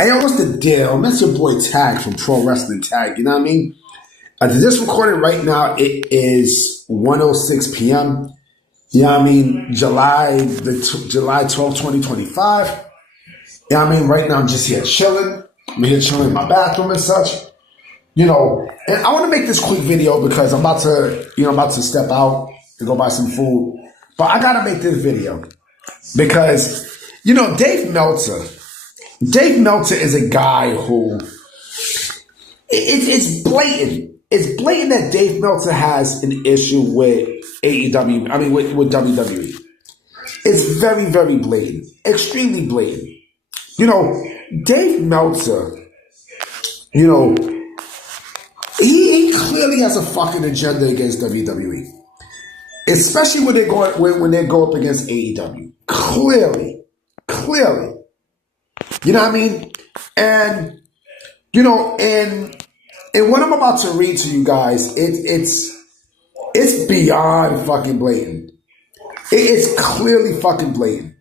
Hey, yo, what's the deal? That's your boy Tag from Pro Wrestling Tag. You know what I mean? This recording right now, it is 1:06 p.m. You know what I mean? July 12th, 2025. You know what I mean? Right now, I'm just here chilling. I'm here chilling in my bathroom and such. And I want to make this quick video because I'm about to step out to go buy some food. But I got to make this video because, Dave Meltzer. Dave Meltzer is a guy who it's blatant. It's blatant that Dave Meltzer has an issue with AEW. I mean, with WWE. It's very, very blatant. Extremely blatant. Dave Meltzer. He clearly has a fucking agenda against WWE, especially when they go up against AEW. Clearly. You know what I mean? And and what I'm about to read to you guys, it's beyond fucking blatant. It's clearly fucking blatant.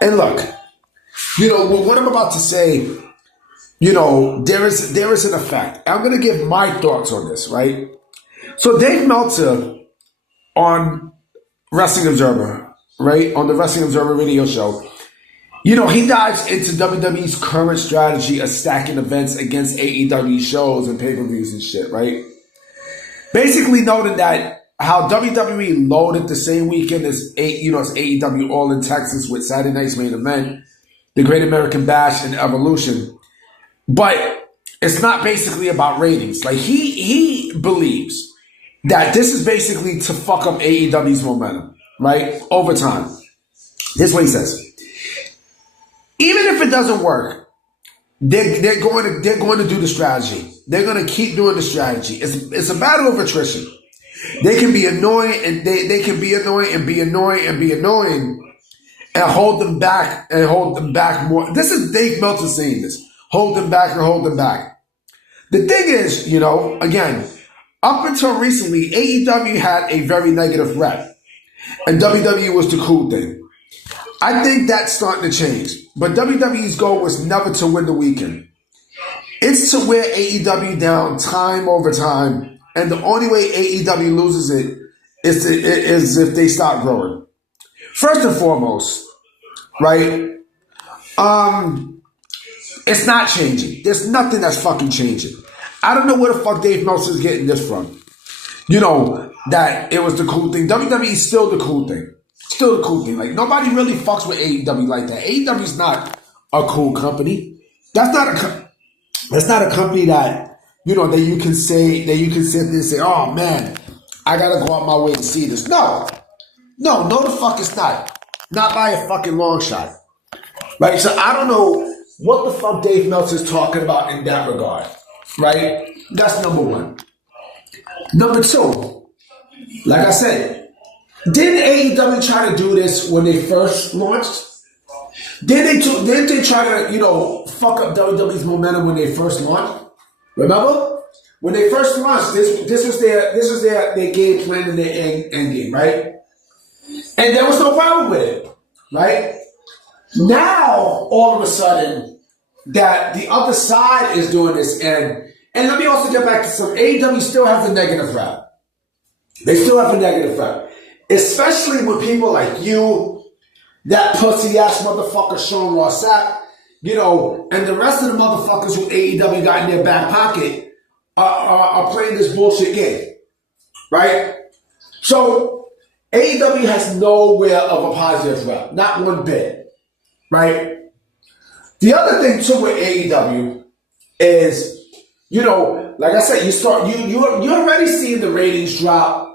And look, what I'm about to say, there is an effect. I'm gonna give my thoughts on this, right? So Dave Meltzer on Wrestling Observer, right? On the Wrestling Observer radio show. He dives into WWE's current strategy of stacking events against AEW shows and pay-per-views and shit, right? Basically noting that how WWE loaded the same weekend as AEW All in Texas with Saturday night's main event, the Great American Bash and Evolution. But it's not basically about ratings. Like he believes that this is basically to fuck up AEW's momentum, right? Over time. Here's what he says. Even if it doesn't work, they're going to do the strategy. They're going to keep doing the strategy. It's a battle of attrition. They can be annoying and they can be annoying and be annoying and be annoying and hold them back more. This is Dave Meltzer saying this. Hold them back and hold them back. The thing is, again, up until recently, AEW had a very negative rep. And WWE was the cool thing. I think that's starting to change. But WWE's goal was never to win the weekend. It's to wear AEW down time over time. And the only way AEW loses it is if they stop growing. First and foremost, right? It's not changing. There's nothing that's fucking changing. I don't know where the fuck Dave Meltzer is getting this from. That it was the cool thing. WWE is still the cool thing. Still the cool thing. Like, nobody really fucks with AEW like that. AEW is not a cool company. That's not a company that, that you can sit there and say, oh man, I gotta go out my way to see this. No, the fuck it's not. Not by a fucking long shot. Right? So I don't know what the fuck Dave Meltzer is talking about in that regard. Right? That's number one. Number two, like I said, didn't AEW try to do this when they first launched? Didn't they try to, fuck up WWE's momentum when they first launched? Remember? When they first launched, this was their game plan and their end game, right? And there was no problem with it, right? Now, all of a sudden, that the other side is doing this, and let me also get back to some, AEW still has a negative rep. They still have a negative rep. Especially with people like you, that pussy-ass motherfucker Sean Ross Sapp, and the rest of the motherfuckers who AEW got in their back pocket are playing this bullshit game, right? So, AEW has nowhere of a positive rep, not one bit, right? The other thing, too, with AEW is, like I said, you're already seeing the ratings drop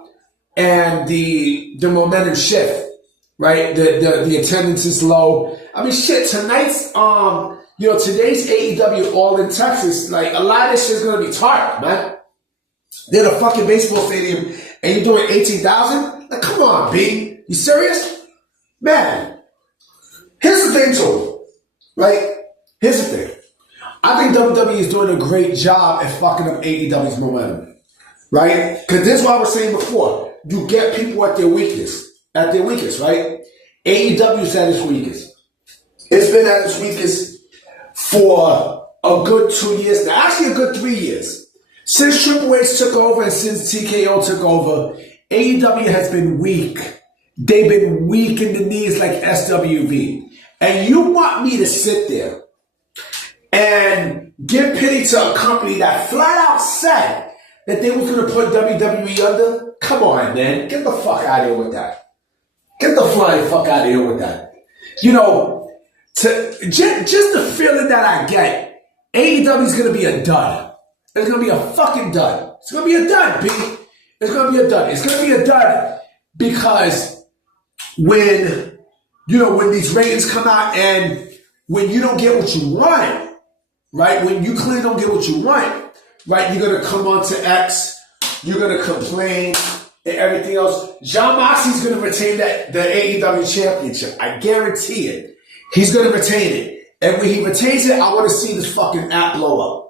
and the momentum shift, right? The attendance is low. I mean, shit, tonight's, today's AEW All in Texas, like, a lot of this shit's gonna be tired, man. They're in a fucking baseball stadium and you're doing 18,000? Like, come on, B. You serious? Man. Here's the thing, too. Like, here's the thing. I think WWE is doing a great job at fucking up AEW's momentum. Right? Because this is what I was saying before. You get people at their weakest, right? AEW's at its weakest. It's been at its weakest for a good 2 years now. Actually, a good 3 years. Since Triple H took over and since TKO took over, AEW has been weak. They've been weak in the knees like SWV. And you want me to sit there and give pity to a company that flat out said that they was going to put WWE under? Come on, man. Get the fuck out of here with that. Get the flying fuck out of here with that. You know, just the feeling that I get, AEW is going to be a dud. It's going to be a fucking dud. It's going to be a dud, B. It's going to be a dud. It's going to be a dud because when these ratings come out and when you don't get what you want, right? When you clearly don't get what you want, right? You're going to come on to X. You're going to complain and everything else. Jon Moxley's going to retain the AEW championship. I guarantee it. He's going to retain it. And when he retains it, I want to see this fucking app blow up.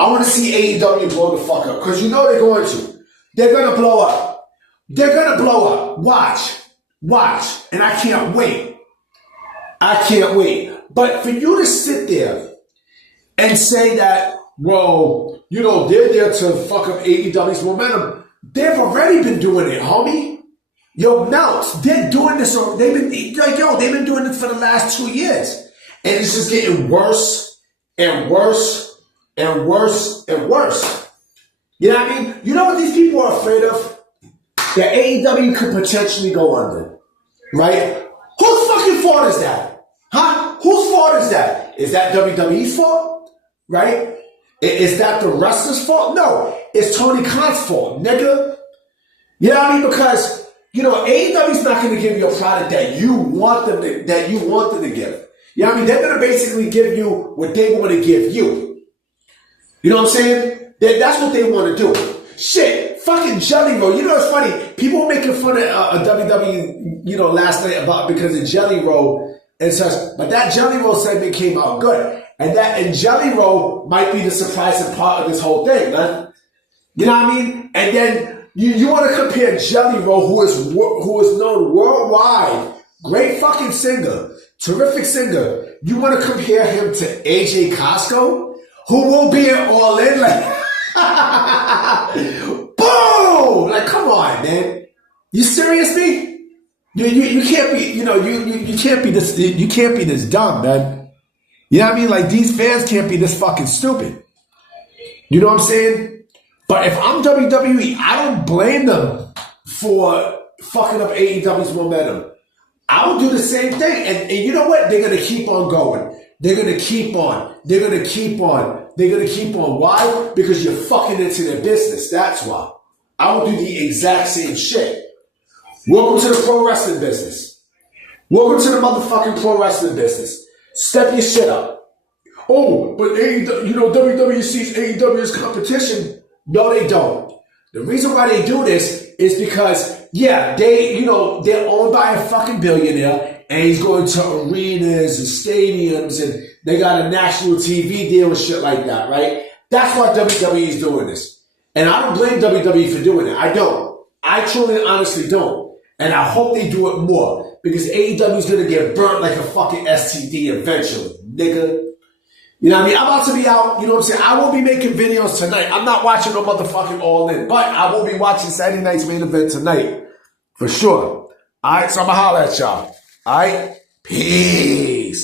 I want to see AEW blow the fuck up. Because you know they're going to. They're going to blow up. They're going to blow up. Watch. And I can't wait. But for you to sit there and say that, well, they're there to fuck up AEW's momentum. They've already been doing it, homie. Yo, Melts, they're doing this. They've been doing this for the last 2 years. And it's just getting worse and worse and worse and worse. You know what I mean? You know what these people are afraid of? That AEW could potentially go under. Right? Whose fucking fault is that? Huh? Whose fault is that? Is that WWE's fault? Right? Is that the wrestler's fault? No. It's Tony Khan's fault, nigga. You know what I mean? Because, AEW's not going to give you a product that you want them to give. You know what I mean? They're going to basically give you what they want to give you. You know what I'm saying? That's what they want to do. Shit, fucking Jelly Roll. You know what's funny? People were making fun of WWE, last night because of Jelly Roll and such. But that Jelly Roll segment came out good. And Jelly Roll might be the surprising part of this whole thing, man. You know what I mean? And then you want to compare Jelly Roll, who is known worldwide, great fucking singer, terrific singer. You want to compare him to AJ Costco, who will be an All In, boom! Like, come on, man. You serious, me? You can't be, you can't be this dumb, man. You know what I mean? Like, these fans can't be this fucking stupid. You know what I'm saying? But if I'm WWE, I don't blame them for fucking up AEW's momentum. I would do the same thing. And you know what? They're going to keep on going. They're going to keep on. They're going to keep on. They're going to keep on. Why? Because you're fucking into their business. That's why. I would do the exact same shit. Welcome to the pro wrestling business. Welcome to the motherfucking pro wrestling business. Step your shit up. Oh, but WWE sees AEW as competition. No, they don't. The reason why they do this is because, they're owned by a fucking billionaire, and he's going to arenas and stadiums, and they got a national TV deal and shit like that, right? That's why WWE is doing this. And I don't blame WWE for doing it. I don't. I truly and honestly don't. And I hope they do it more, because AEW is going to get burnt like a fucking STD eventually, nigga. You know what I mean? I'm about to be out, you know what I'm saying? I won't be making videos tonight. I'm not watching no motherfucking All In, but I will be watching Saturday night's main event tonight. For sure. Alright, so I'm gonna holler at y'all. Alright? Peace.